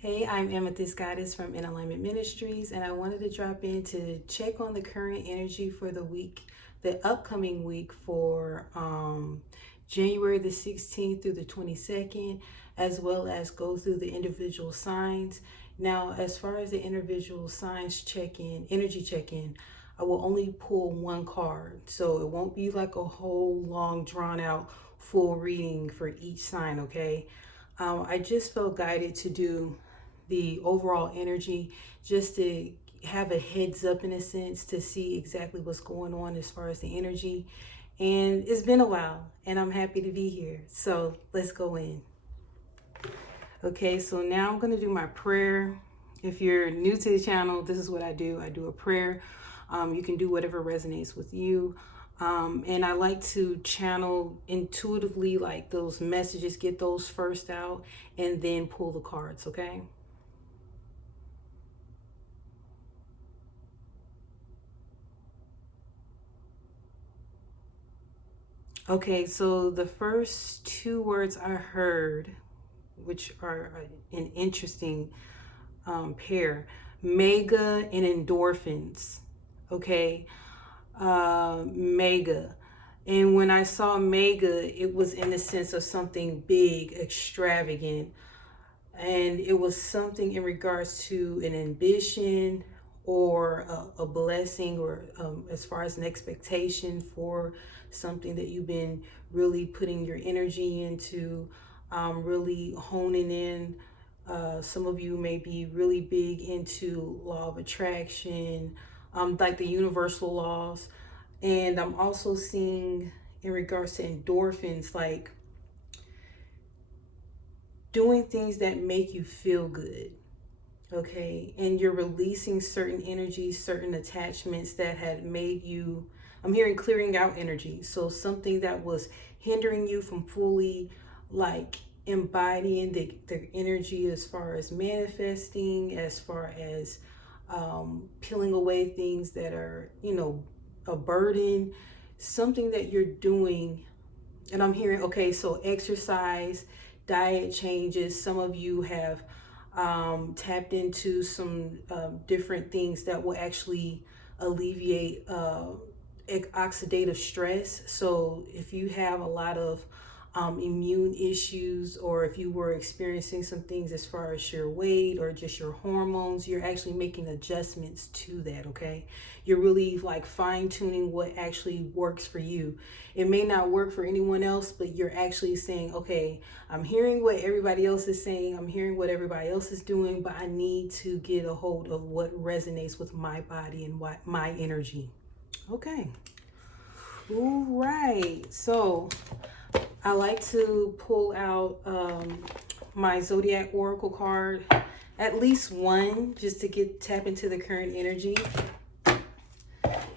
Hey, I'm Amethyst Goddess from InAlignment Ministries, and I wanted to drop in to check on the current energy for the week, the upcoming week for January the 16th through the 22nd, as well as go through the individual signs. Now, as far as the individual signs check-in, energy check-in, I will only pull one card, so it won't be like a whole long drawn out full reading for each sign, okay? I just felt guided to do the overall energy, just to have a heads up in a sense to see exactly what's going on as far as the energy. And it's been a while and I'm happy to be here. So let's go in. Okay, so now I'm going to do my prayer. If you're new to the channel, this is what I do. I do a prayer. You can do whatever resonates with you. And I like to channel intuitively, like those messages, get those first out and then pull the cards, okay? Okay, so the first two words I heard, which are an interesting pair, mega and endorphins. Okay, mega. And when I saw mega, it was in the sense of something big, extravagant. And it was something in regards to an ambition or a blessing, or as far as an expectation for something that you've been really putting your energy into, really honing in. Some of you may be really big into law of attraction, like the universal laws. And I'm also seeing in regards to endorphins, like doing things that make you feel good. Okay, and you're releasing certain energies, certain attachments that had made you, I'm hearing clearing out energy. So something that was hindering you from fully like embodying the energy, as far as manifesting, as far as peeling away things that are, you know, a burden, something that you're doing. And I'm hearing, okay, so exercise, diet changes. Some of you have tapped into some different things that will actually alleviate oxidative stress. So if you have a lot of immune issues, or if you were experiencing some things as far as your weight or just your hormones, you're actually making adjustments to that, okay? You're really like fine-tuning what actually works for you. It may not work for anyone else, but you're actually saying, okay, I'm hearing what everybody else is saying, I'm hearing what everybody else is doing, but I need to get a hold of what resonates with my body and what my energy. Okay. All right. So I like to pull out my Zodiac Oracle card, at least one, just to tap into the current energy.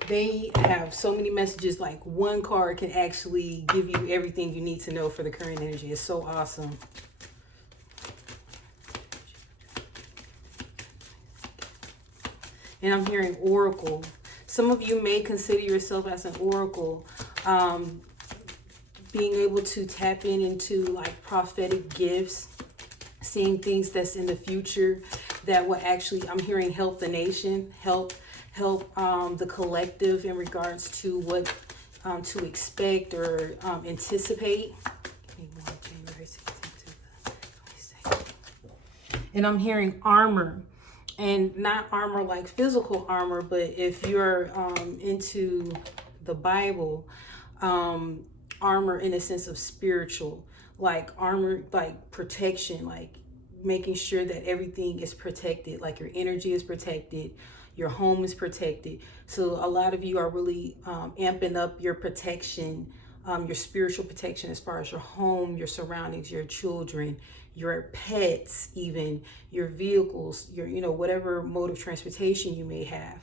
They have so many messages, like one card can actually give you everything you need to know for the current energy. It's so awesome. And I'm hearing Oracle. Some of you may consider yourself as an Oracle. Being able to tap into like prophetic gifts, seeing things that's in the future that will actually, I'm hearing help the nation, help the collective in regards to what to expect or anticipate. January 16th to the 22nd. And I'm hearing armor, and not armor like physical armor, but if you're into the Bible, armor in a sense of spiritual, like armor, like protection, like making sure that everything is protected, like your energy is protected, your home is protected. So a lot of you are really amping up your protection, your spiritual protection, as far as your home, your surroundings, your children, your pets, even your vehicles, your, you know, whatever mode of transportation you may have,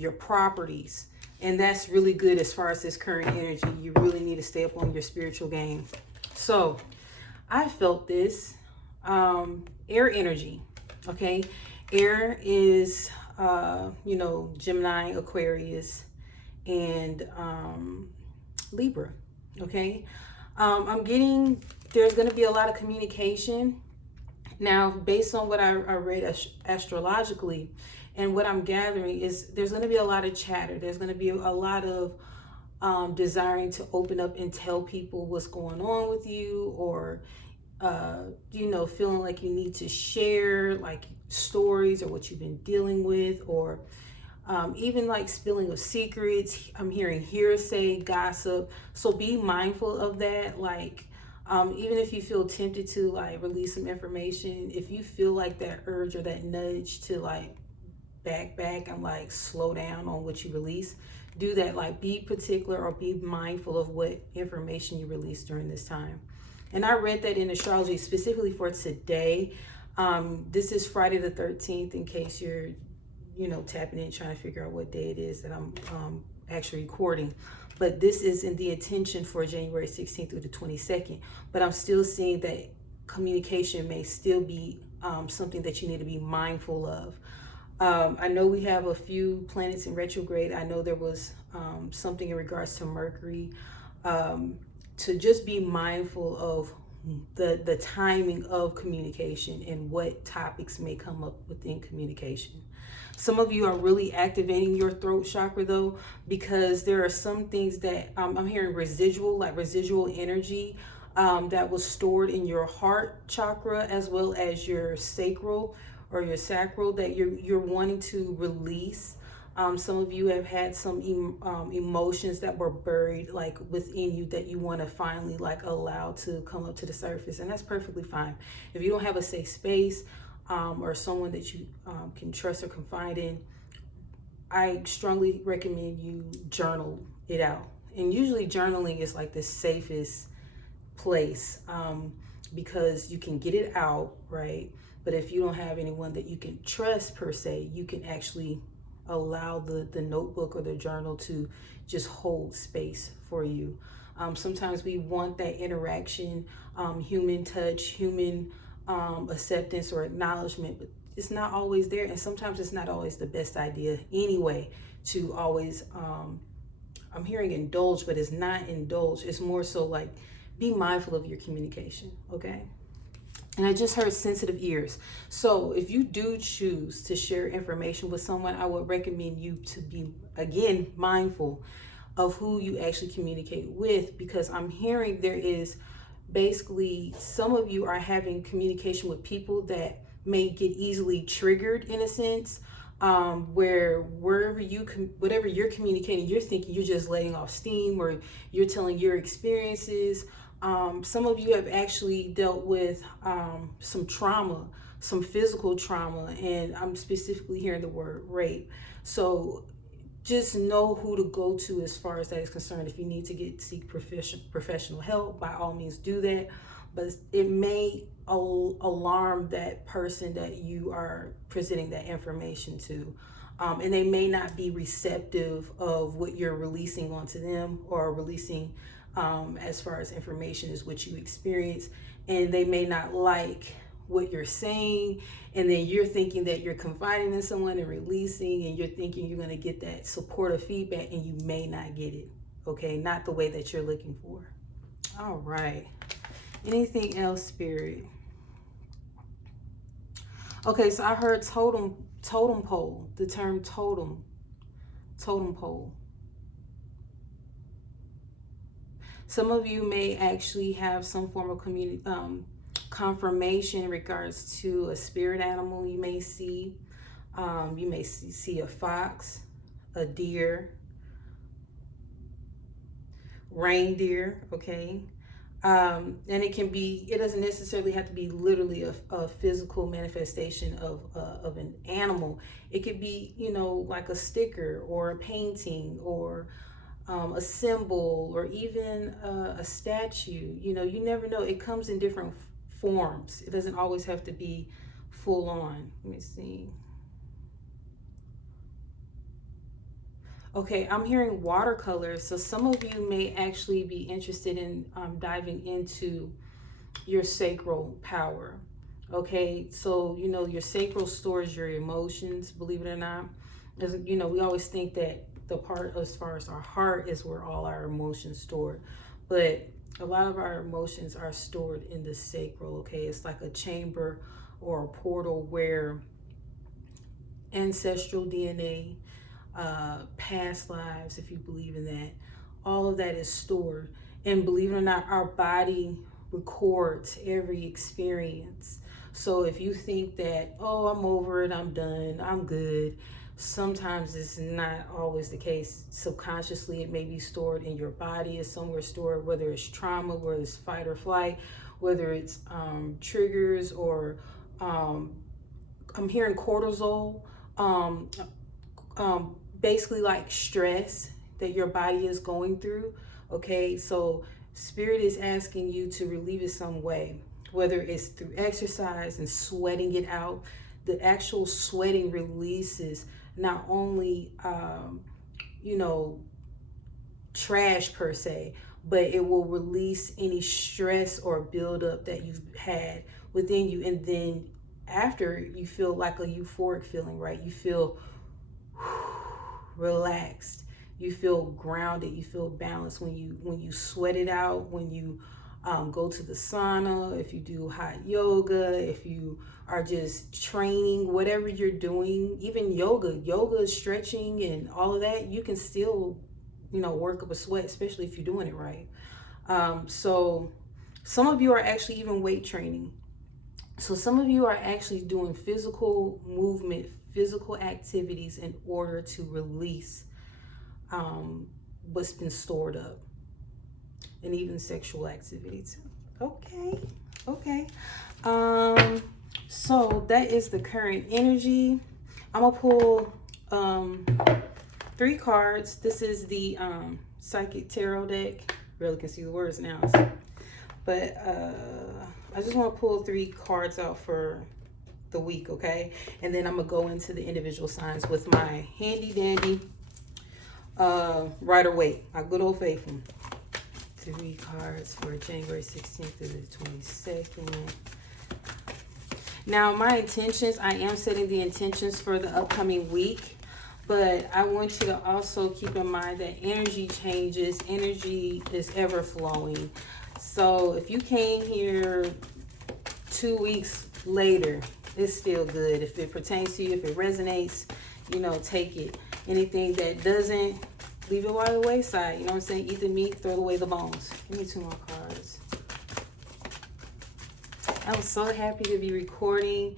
your properties. And that's really good as far as this current energy. You really need to stay up on your spiritual game. So I felt this air energy. Okay, air is you know, Gemini, Aquarius, and Libra. Okay, I'm getting, there's going to be a lot of communication, Now, based on what I read astrologically, and what I'm gathering is there's going to be a lot of chatter. There's going to be a lot of desiring to open up and tell people what's going on with you, or feeling like you need to share like stories or what you've been dealing with, or even like spilling of secrets. I'm hearing hearsay, gossip. So be mindful of that. Like, even if you feel tempted to like release some information, if you feel like that urge or that nudge to like back and like slow down on what you release, do that. Like, be particular or be mindful of what information you release during this time. And I read that in astrology specifically for today. This is Friday the 13th, in case you're tapping in trying to figure out what day it is that I'm actually recording. But this is in the intention for January 16th through the 22nd. But I'm still seeing that communication may still be something that you need to be mindful of. I know we have a few planets in retrograde. I know there was something in regards to Mercury. To just be mindful of the timing of communication and what topics may come up within communication. Some of you are really activating your throat chakra though, because there are some things that I'm hearing residual energy that was stored in your heart chakra, as well as your sacral or your sacral, that you're wanting to release. Some of you have had some emotions that were buried like within you that you want to finally like allow to come up to the surface, and that's perfectly fine. If you don't have a safe space or someone that you can trust or confide in, I strongly recommend you journal it out. And usually journaling is like the safest place because you can get it out, right? But if you don't have anyone that you can trust per se, you can actually allow the notebook or the journal to just hold space for you. Sometimes we want that interaction, human touch, human acceptance or acknowledgement, but it's not always there. And sometimes it's not always the best idea anyway to always, I'm hearing indulge, but it's not indulge. It's more so like be mindful of your communication, okay? And I just heard sensitive ears. So if you do choose to share information with someone, I would recommend you to be, again, mindful of who you actually communicate with, because I'm hearing there is basically some of you are having communication with people that may get easily triggered in a sense, where whatever you're communicating, you're thinking you're just letting off steam or you're telling your experiences. Some of you have actually dealt with some trauma, some physical trauma, and I'm specifically hearing the word rape. So just know who to go to as far as that is concerned. If you need to seek professional help, by all means do that. But it may alarm that person that you are presenting that information to. And they may not be receptive of what you're releasing onto them, or releasing as far as information is what you experience, and they may not like what you're saying, and then you're thinking that you're confiding in someone and releasing, and you're thinking you're going to get that supportive feedback, and you may not get it, okay? Not the way that you're looking for. All right. Anything else, Spirit? Okay, so I heard totem pole, the term totem pole. Some of you may actually have some form of confirmation in regards to a spirit animal you may see. You may see a fox, a deer, reindeer, okay? And it doesn't necessarily have to be literally a physical manifestation of an animal. It could be, like a sticker or a painting, or a symbol, or even a statue. You never know. It comes in different forms. It doesn't always have to be full on. Let me see. Okay, I'm hearing watercolors. So some of you may actually be interested in diving into your sacral power. Okay, so your sacral stores your emotions, believe it or not. As we always think that the part as far as our heart is where all our emotions stored, but a lot of our emotions are stored in the sacral. Okay, it's like a chamber or a portal where ancestral DNA, past lives, if you believe in that, all of that is stored. And believe it or not, our body records every experience. So if you think that, oh, I'm over it, I'm done, I'm good, sometimes it's not always the case. Subconsciously, it may be stored in your body, it's somewhere stored, whether it's trauma, whether it's fight or flight, whether it's triggers, or I'm hearing cortisol, basically like stress that your body is going through. Okay, so Spirit is asking you to relieve it some way, whether it's through exercise and sweating it out. The actual sweating releases not only, trash per se, but it will release any stress or buildup that you've had within you. And then after, you feel like a euphoric feeling, right? You feel relaxed, you feel grounded, you feel balanced when you sweat it out, when you go to the sauna, if you do hot yoga, if you are just training, whatever you're doing, even yoga, stretching and all of that, you can still, work up a sweat, especially if you're doing it right. So some of you are actually even weight training. So some of you are actually doing physical movement, physical activities in order to release what's been stored up, and even sexual activities. Okay. So that is the current energy. I'm gonna pull 3 cards. This is the Psychic Tarot deck. Really can see the words now, but I just want to pull 3 cards out for the week, okay? And then I'm gonna go into the individual signs with my handy dandy Rider-Waite, my good old faithful. 3 cards for January 16th through the 22nd. Now, my intentions, I am setting the intentions for the upcoming week, but I want you to also keep in mind that energy changes, energy is ever flowing. So if you came here 2 weeks later, it's still good. If it pertains to you, if it resonates, take it. Anything that doesn't, leave it by the wayside. You know what I'm saying? Eat the meat, throw away the bones. Give me 2 more cards. I was so happy to be recording.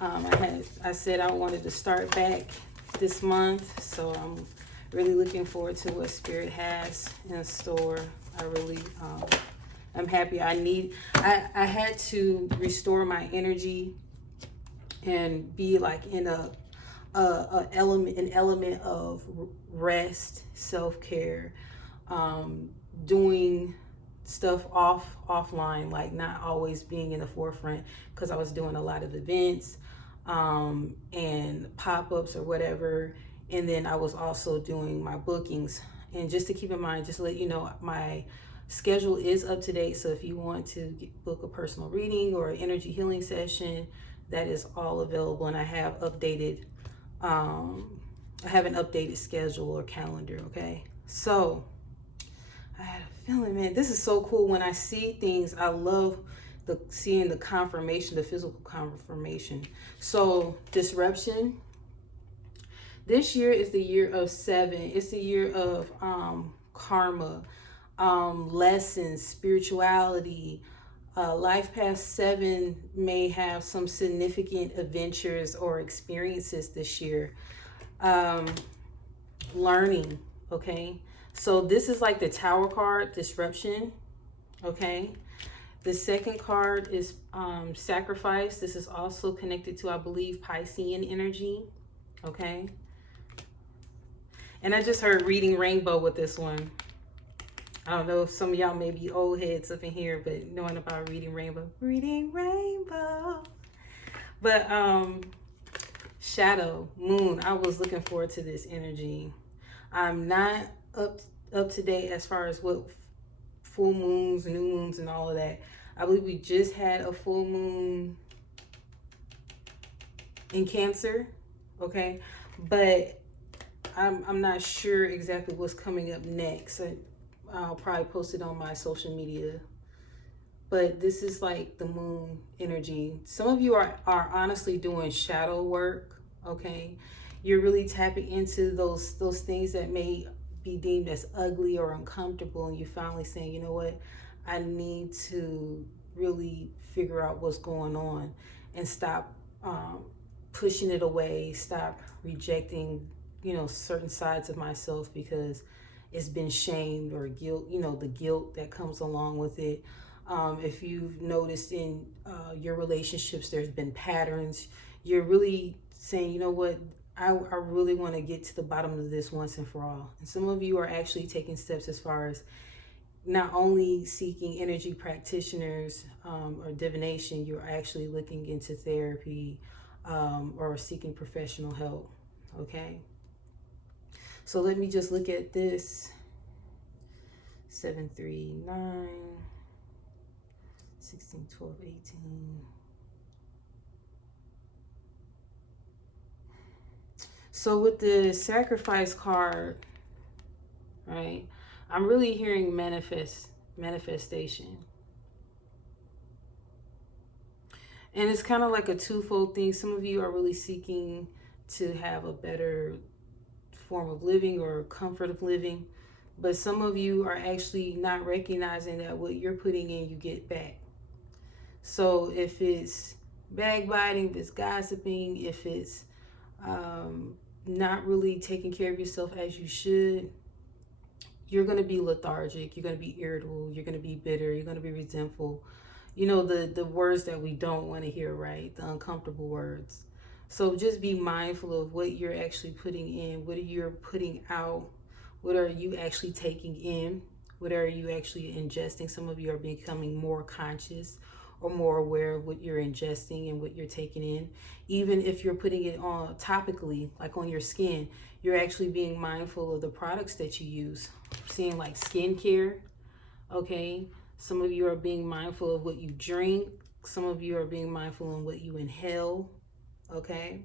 I said I wanted to start back this month, so I'm really looking forward to what Spirit has in store. I really, I'm happy. I had to restore my energy and be like in an element of rest, self-care, doing stuff offline, like not always being in the forefront, because I was doing a lot of events and pop-ups or whatever, and then I was also doing my bookings. And just to keep in mind, just to let you know, my schedule is up to date, so if you want to book a personal reading or an energy healing session, that is all available. And I have updated I have an updated schedule or calendar. Okay, so I had a feeling, man, this is so cool. When I see things, I love seeing the confirmation, the physical confirmation. So disruption, this year is the year of 7. It's the year of karma, lessons, spirituality. Life past 7 may have some significant adventures or experiences this year. Learning, okay? So this is like the Tower card, disruption, okay? The second card is sacrifice. This is also connected to, I believe, Piscean energy, okay? And I just heard reading rainbow with this one. I don't know if some of y'all may be old heads up in here, but knowing about reading rainbow. But shadow, moon, I was looking forward to this energy. I'm not up to date as far as what full moons, new moons, and all of that. I believe we just had a full moon in Cancer, okay? But I'm not sure exactly what's coming up next. I'll probably post it on my social media but this is like the moon energy. Some of you are honestly doing shadow work, okay? You're really tapping into those things that may be deemed as ugly or uncomfortable, and you're finally saying, you know what, I need to really figure out what's going on and stop pushing it away, stop rejecting, you know, certain sides of myself because it's been shamed or guilt, you know, the guilt that comes along with it. If you've noticed in your relationships, there's been patterns, you're really saying, you know what, I really want to get to the bottom of this once and for all. And some of you are actually taking steps as far as not only seeking energy practitioners or divination, you're actually looking into therapy or seeking professional help, okay? So let me just look at this. 7, 3, 9, 16, 12, 18. So with the sacrifice card, right, I'm really hearing manifestation. And it's kind of like a twofold thing. Some of you are really seeking to have a better form of living or comfort of living. But some of you are actually not recognizing that what you're putting in, you get back. So if it's backbiting, if it's gossiping, if it's not really taking care of yourself as you should, you're going to be lethargic, you're going to be irritable, you're going to be bitter, you're going to be resentful. You know, the words that we don't want to hear, right? The uncomfortable words. So just be mindful of what you're actually putting in, what you're putting out, what are you actually taking in, what are you actually ingesting. Some of you are becoming more conscious or more aware of what you're ingesting and what you're taking in. Even if you're putting it on topically, like on your skin, you're actually being mindful of the products that you use. Seeing like skincare, okay? Some of you are being mindful of what you drink. Some of you are being mindful of what you inhale, okay?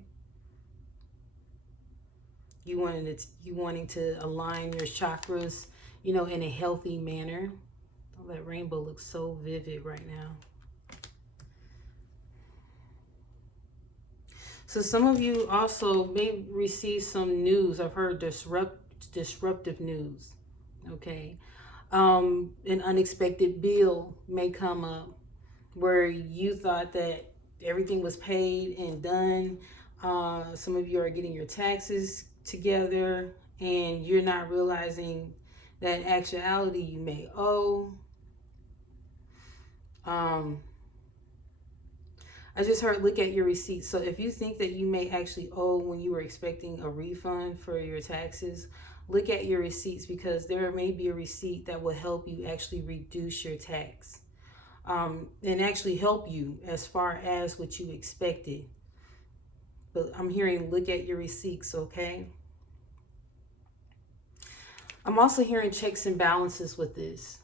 You wanting to align your chakras, you know, in a healthy manner. Oh, that rainbow looks so vivid right now. So some of you also may receive some news. I've heard disruptive news, okay? An unexpected bill may come up where you thought that everything was paid and done. Some of you are getting your taxes together and you're not realizing that in actuality you may owe. I just heard look at your receipts. So if you think that you may actually owe when you were expecting a refund for your taxes, look at your receipts, because there may be a receipt that will help you actually reduce your tax and actually help you as far as what you expected. But I'm hearing look at your receipts, okay? I'm also hearing checks and balances with this.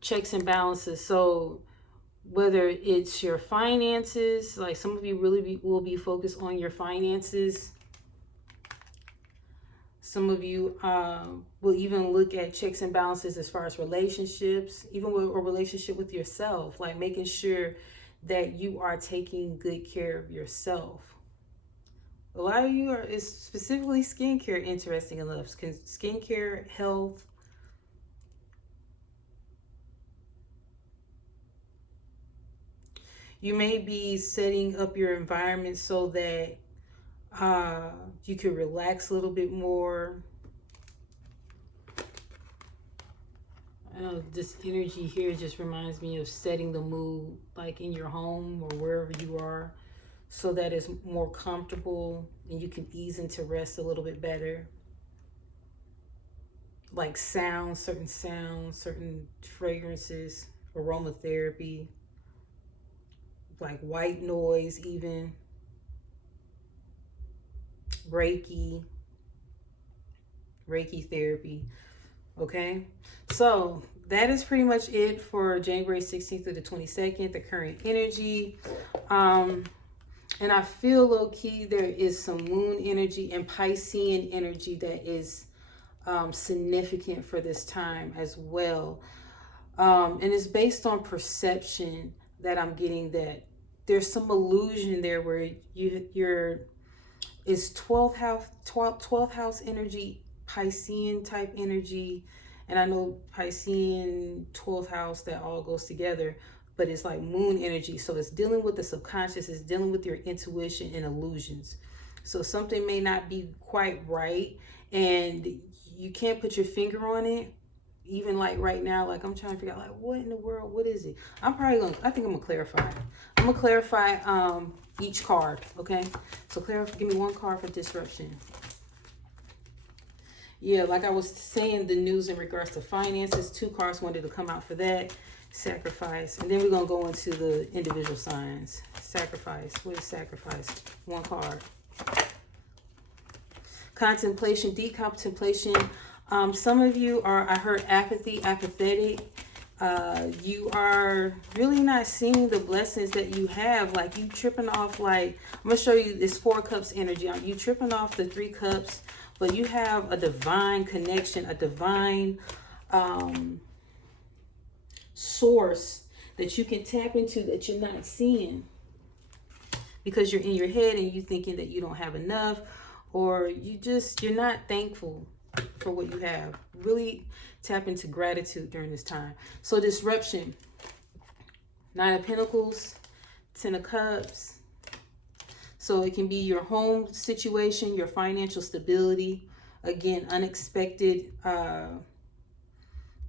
Checks and balances. So whether it's your finances, like some of you really will be focused on your finances. Some of you will even look at checks and balances as far as relationships, even with a relationship with yourself, like making sure that you are taking good care of yourself. A lot of you is specifically skincare, interesting enough. Skincare, health. You may be setting up your environment so that you can relax a little bit more. I know this energy here just reminds me of setting the mood, like in your home or wherever you are, so that it's more comfortable and you can ease into rest a little bit better. Like sounds, certain fragrances, aromatherapy, like white noise even. Reiki therapy, okay? So that is pretty much it for January 16th through the 22nd, the current energy. And I feel low-key there is some moon energy and Piscean energy that is significant for this time as well. And it's based on perception that I'm getting, that there's some illusion there where you're it's 12th house energy, Piscean type energy. And I know Piscean, 12th house, that all goes together, but it's like moon energy. So it's dealing with the subconscious, it's dealing with your intuition and illusions. So something may not be quite right and you can't put your finger on it. Even like right now, like I'm trying to figure out, like, what in the world, what is it? I think I'm gonna clarify. I'm gonna clarify each card, okay? So give me one card for disruption. Yeah, like I was saying, the news in regards to finances, 2 cards wanted to come out for that. Sacrifice. And then we're gonna go into the individual signs. Sacrifice. What is sacrifice? 1 card. Contemplation, deep contemplation. Some of you are, I heard apathy, apathetic. You are really not seeing the blessings that you have. Like you tripping off, like, I'm going to show you this 4 cups energy. You tripping off the 3 cups, but you have a divine connection, a divine source that you can tap into that you're not seeing. Because you're in your head and you thinking that you don't have enough, or you're not thankful for what you have. Really tap into gratitude during this time. So disruption, 9 of Pentacles, 10 of Cups. So it can be your home situation, your financial stability. Again, unexpected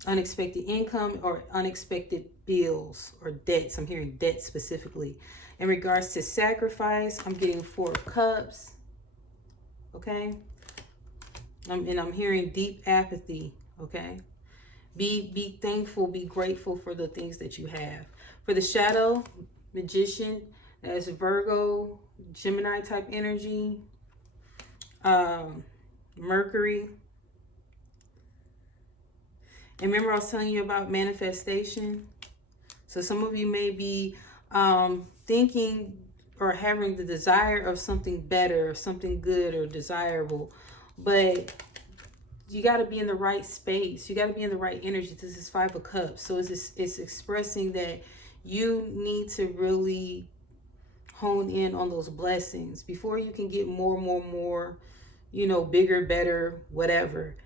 income or unexpected bills or debts. I'm hearing debt specifically. In regards to sacrifice, I'm getting 4 of Cups. Okay. And I'm hearing deep apathy, okay? Be thankful, be grateful for the things that you have. For the shadow, magician, that's Virgo, Gemini type energy, Mercury. And remember I was telling you about manifestation? So some of you may be thinking or having the desire of something better, or something good or desirable. But you got to be in the right space. You got to be in the right energy. This is 5 of Cups. So it's expressing that you need to really hone in on those blessings before you can get more, you know, bigger, better, whatever.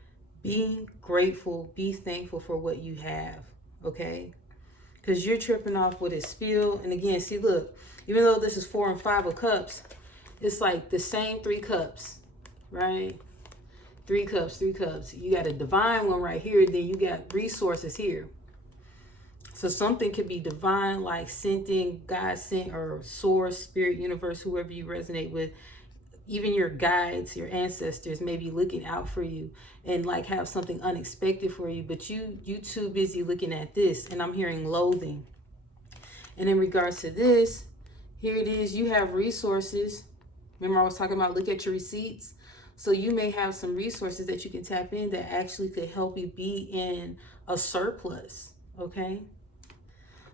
Be grateful. Be thankful for what you have. Okay? Because you're tripping off with a spill. And again, see, look, even though this is 4 and 5 of Cups, it's like the same 3 cups, right? 3 cups, 3 cups. You got a divine one right here. Then you got resources here. So something could be divine, like sent in, God sent, or source, spirit, universe, whoever you resonate with. Even your guides, your ancestors may be looking out for you and like have something unexpected for you. But you too busy looking at this. And I'm hearing loathing. And in regards to this, here it is. You have resources. Remember I was talking about look at your receipts. So you may have some resources that you can tap in that actually could help you be in a surplus. Okay.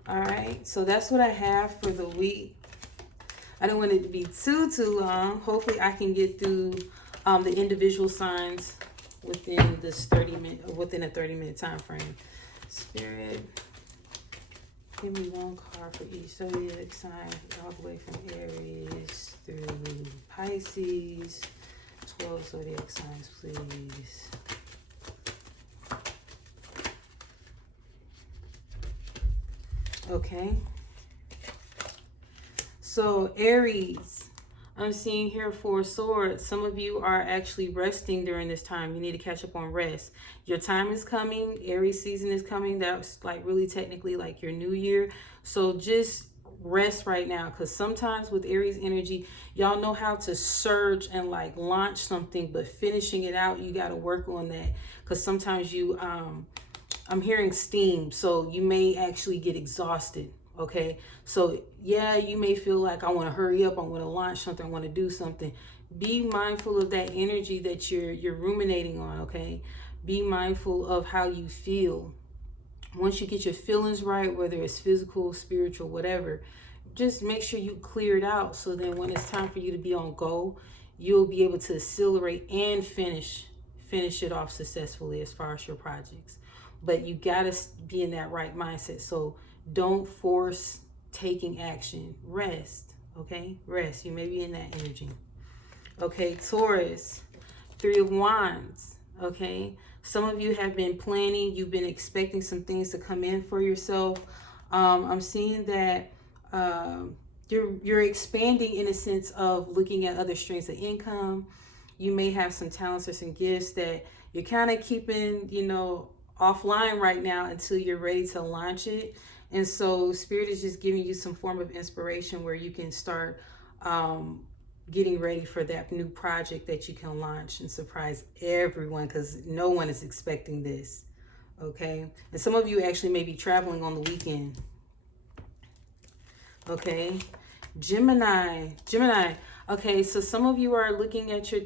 All right. So that's what I have for the week. I don't want it to be too long. Hopefully I can get through the individual signs within this 30-minute time frame. Spirit, give me 1 card for each zodiac sign, all the way from Aries through Pisces. 12 zodiac signs, please. Okay. So Aries, I'm seeing here 4 swords. Some of you are actually resting during this time. You need to catch up on rest. Your time is coming. Aries season is coming. That's like really technically like your new year. So just rest right now, because sometimes with Aries energy, y'all know how to surge and like launch something, but finishing it out, you got to work on that, because sometimes you I'm hearing steam, so you may actually get exhausted. Okay, so yeah, you may feel like I want to hurry up, I want to launch something, I want to do something. Be mindful of that energy that you're ruminating on. Okay, be mindful of how you feel. Once you get your feelings right, whether it's physical, spiritual, whatever, just make sure you clear it out, so then when it's time for you to be on go, you'll be able to accelerate and finish it off successfully as far as your projects. but you gotta be in that right mindset. So don't force taking action. Rest, okay? Rest. You may be in that energy. Okay, Taurus, 3 of Wands, okay? Some of you have been planning. You've been expecting some things to come in for yourself. I'm seeing that you're expanding in a sense of looking at other streams of income. You may have some talents or some gifts that you're kind of keeping, you know, offline right now until you're ready to launch it. And so Spirit is just giving you some form of inspiration where you can start getting ready for that new project that you can launch and surprise everyone, because no one is expecting this. Okay, and some of you actually may be traveling on the weekend. Okay, Gemini. Okay, so some of you are looking at your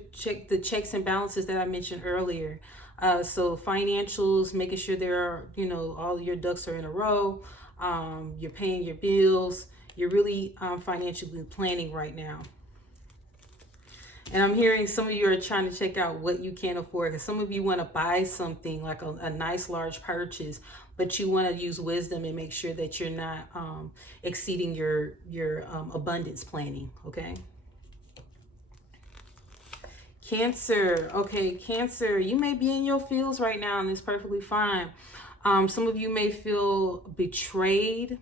the checks and balances that I mentioned earlier. So financials, making sure there are, you know, all your ducks are in a row. You're paying your bills. You're really financially planning right now. And I'm hearing some of you are trying to check out what you can afford, because some of you want to buy something like a nice large purchase, but you want to use wisdom and make sure that you're not exceeding your abundance planning. Okay. Cancer. Okay, Cancer, you may be in your feels right now, and it's perfectly fine. Some of you may feel betrayed.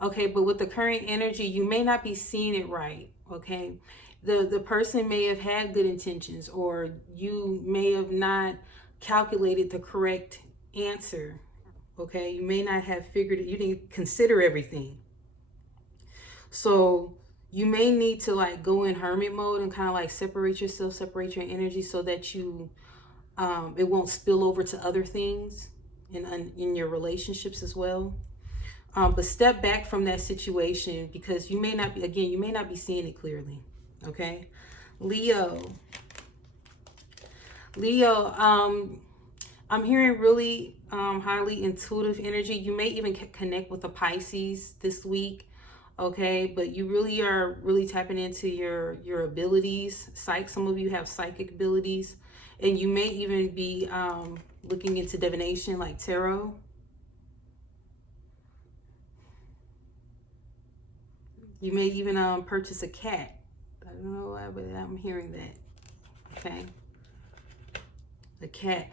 Okay, but with the current energy, you may not be seeing it right. Okay. The person may have had good intentions, or you may have not calculated the correct answer. Okay, you may not have figured it, you didn't consider everything. So you may need to like go in hermit mode and kind of like separate yourself, separate your energy, so that you it won't spill over to other things in your relationships as well. But step back from that situation, because you may not be, again, you may not be seeing it clearly. Okay, Leo, I'm hearing really highly intuitive energy. You may even connect with a Pisces this week. Okay, but you really are tapping into your abilities. Some of you have psychic abilities, and you may even be looking into divination, like tarot. You may even purchase a cat. I don't know why, but I'm hearing that. Okay. The cat.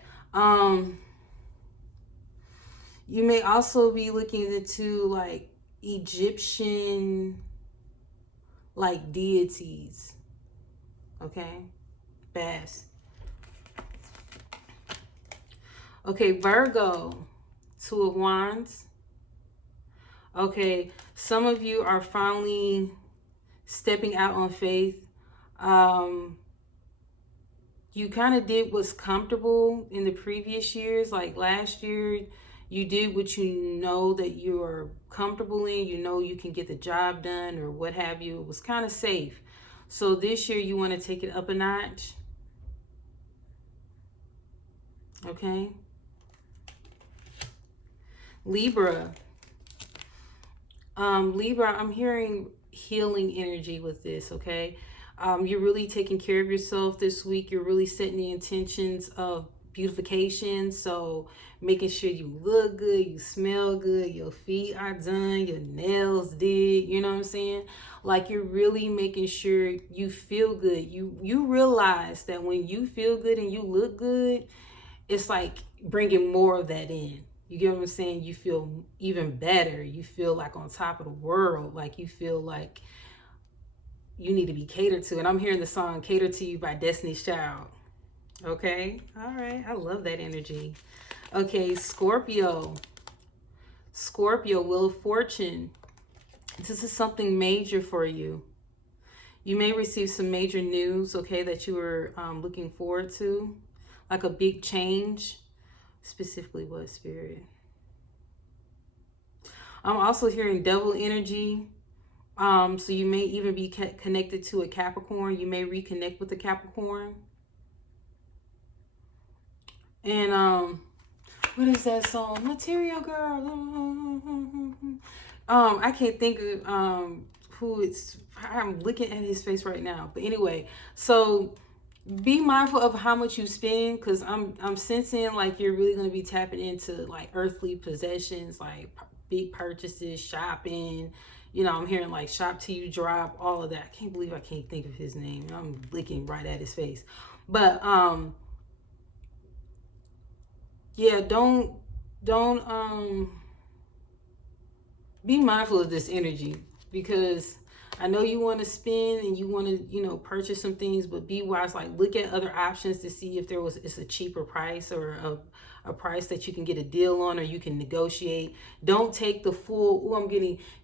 You may also be looking into like Egyptian like deities. Okay. Bass. Okay, Virgo, 2 of Wands. Okay, some of you are finally stepping out on faith. You kind of did what's comfortable in the previous years. Like last year, you did what you know that you are comfortable in. You know you can get the job done or what have you. It was kind of safe. So this year, you want to take it up a notch. Okay. Libra. Libra, I'm hearing healing energy with this, okay? You're really taking care of yourself this week. You're really setting the intentions of beautification. So making sure you look good, you smell good, your feet are done, your nails did, you know what I'm saying? Like you're really making sure you feel good. You realize that when you feel good and you look good, it's like bringing more of that in. You get what I'm saying? You feel even better. You feel like on top of the world. Like you feel like you need to be catered to. And I'm hearing the song Cater to You by Destiny's Child. Okay. All right. I love that energy. Okay. Scorpio. Scorpio, Wheel of Fortune. This is something major for you. You may receive some major news, okay, that you were looking forward to. Like a big change. Specifically what, Spirit? I'm also hearing devil energy. So you may even be connected to a Capricorn. You may reconnect with a Capricorn. And what is that song? Material Girl. I can't think of who it's. I'm looking at his face right now. But anyway, so be mindful of how much you spend, because I'm sensing like you're really going to be tapping into like earthly possessions, like big purchases, shopping. You know, I'm hearing like shop till you drop, all of that. I can't believe I can't think of his name. I'm looking right at his face. But yeah, don't be mindful of this energy, because I know you want to spend and you want to, you know, purchase some things, but be wise. Like, look at other options to see if it's a cheaper price, or a price that you can get a deal on, or you can negotiate. Don't take the full,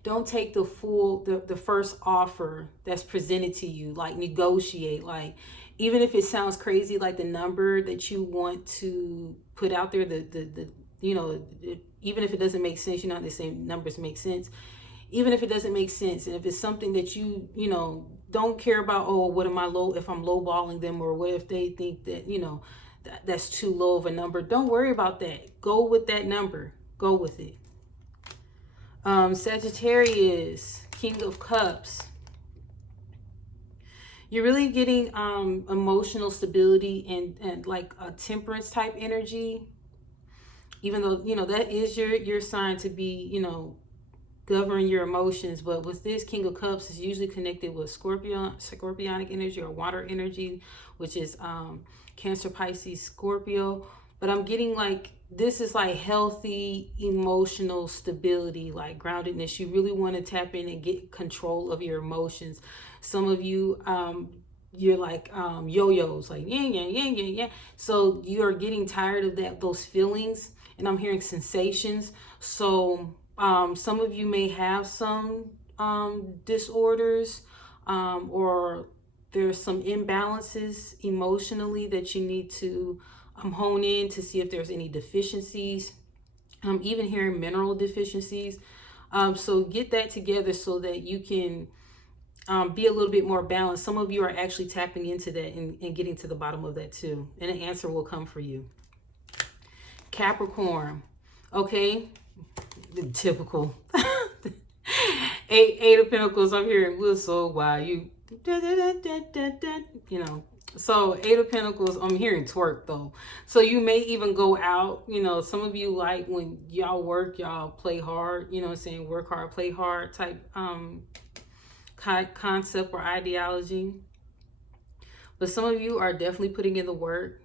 don't take the full, the first offer that's presented to you. Like, negotiate. Like, even if it sounds crazy, like the number that you want to put out there, you know, even if it doesn't make sense, you know, they say numbers make sense. Even if it doesn't make sense, and if it's something that you know, don't care about, oh, what am I if I'm lowballing them, or what if they think that, you know, that's too low of a number. Don't worry about that. Go with that number. Go with it. Sagittarius, King of Cups. You're really getting emotional stability and like a temperance type energy. Even though, you know, that is your sign to be, you know, govern your emotions. But with this King of Cups, is usually connected with scorpionic energy, or water energy, which is Cancer, Pisces, Scorpio. But I'm getting like, this is like healthy emotional stability, like groundedness. You really want to tap in and get control of your emotions. Some of you, you're like yo-yos, like yeah. So you're getting tired of those feelings. And I'm hearing sensations. So some of you may have some disorders, or there's some imbalances emotionally that you need to hone in to see if there's any deficiencies. Even hearing mineral deficiencies. So get that together so that you can be a little bit more balanced. Some of you are actually tapping into that and getting to the bottom of that too. And an answer will come for you. Capricorn. Okay. The typical. Eight of Pentacles. I'm hearing whistle while you know. So 8 of Pentacles, I'm hearing twerk though. So you may even go out, you know, some of you like when y'all work, y'all play hard, you know what I'm saying? Work hard, play hard type concept or ideology. But some of you are definitely putting in the work.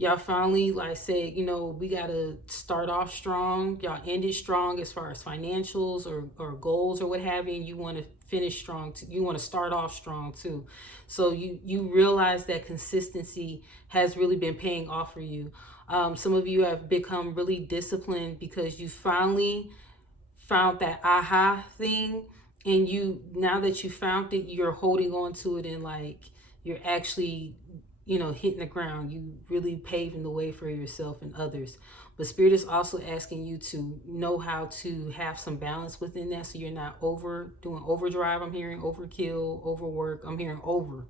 Y'all finally like said, you know, we got to start off strong. Y'all ended strong as far as financials or goals or what have you. And you want to finish strong. You want to start off strong too. So you realize that consistency has really been paying off for you. Some of you have become really disciplined because you finally found that aha thing. And now that you found it, you're holding on to it, and like you're actually, you know, hitting the ground. You really paving the way for yourself and others. But Spirit is also asking you to know how to have some balance within that, so you're not doing overdrive. I'm hearing overkill, overwork. I'm hearing over.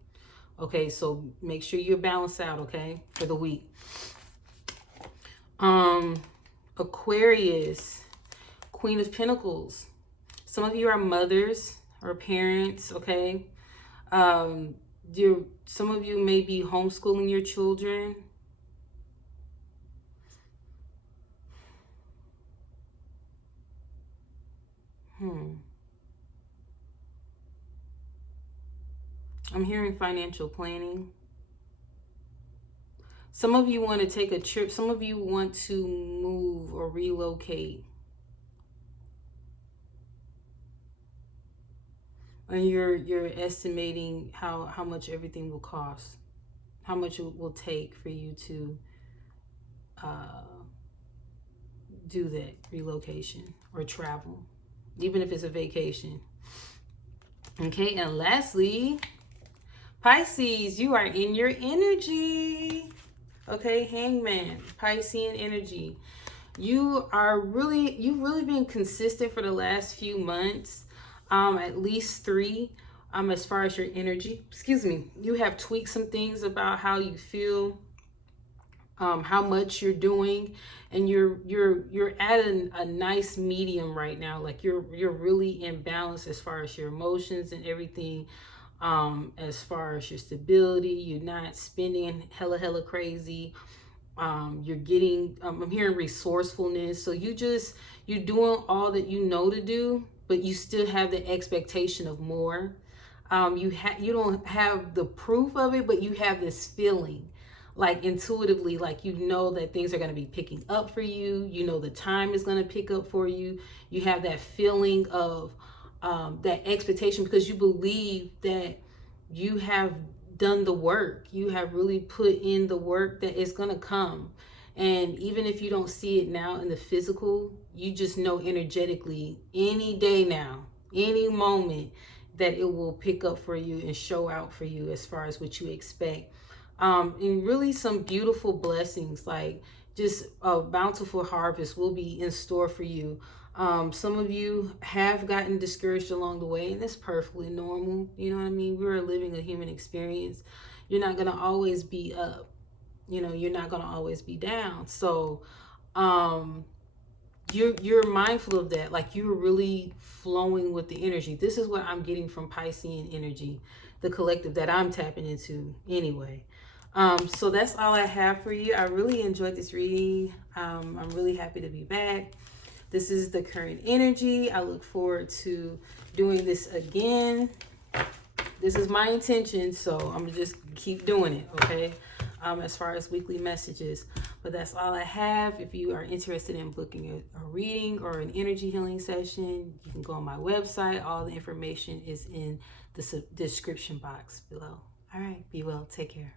Okay, so make sure you're balanced out, okay, for the week. Aquarius, Queen of Pentacles. Some of you are mothers or parents, okay? Some of you may be homeschooling your children. I'm hearing financial planning. Some of you want to take a trip. Some of you want to move or relocate. And you're estimating how much everything will cost, how much it will take for you to do that relocation or travel, even if it's a vacation. Okay, and lastly, Pisces, you are in your energy. Okay, Hangman, Piscean energy. You've really been consistent for the last few months. At least 3, as far as your energy. Excuse me. You have tweaked some things about how you feel, how much you're doing, and you're at a nice medium right now. Like you're really in balance as far as your emotions and everything. as far as your stability. You're not spending hella crazy. You're getting, I'm hearing resourcefulness. So you're doing all that you know to do, but you still have the expectation of more. You don't have the proof of it, but you have this feeling, like intuitively, like you know that things are going to be picking up for you. You know the time is going to pick up for you. You have that feeling of that expectation, because you believe that you have done the work. You have really put in the work that is going to come. And even if you don't see it now in the physical, you just know energetically, any day now, any moment, that it will pick up for you and show out for you as far as what you expect. And really some beautiful blessings, like just a bountiful harvest will be in store for you. Some of you have gotten discouraged along the way, and that's perfectly normal. You know what I mean? We're living a human experience. You're not going to always be up. You know, you're not going to always be down. So you're mindful of that. Like, you're really flowing with the energy. This is what I'm getting from Piscean energy, the collective that I'm tapping into anyway. So that's all I have for you. I really enjoyed this reading. I'm really happy to be back. This is the current energy. I look forward to doing this again. This is my intention, so I'm gonna just keep doing it, okay? As far as weekly messages. But that's all I have. If you are interested in booking a reading or an energy healing session, you can go on my website. All the information is in the description box below. All right, be well. Take care.